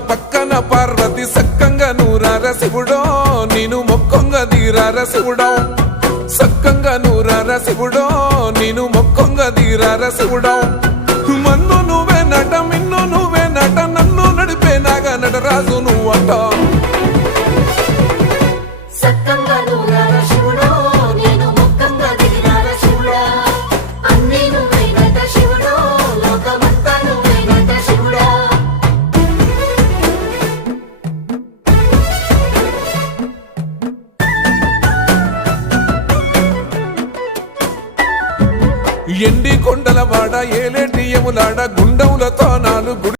పక్కన పార్వతి సక్కంగా నూరార శివుడో నేను మొక్కంగా దీరార శివుడో సక్కంగా నూరార శివుడో నేను మొక్కంగా దీరార శివుడో మన్ను నువ్వే నట మిన్ను నువ్వే నట నన్ను నడిపే నాగా నటరాజు నువ్వట ఎండి కొండల వాడ ఏలేటి యములాడ గుండములతో నాలుగు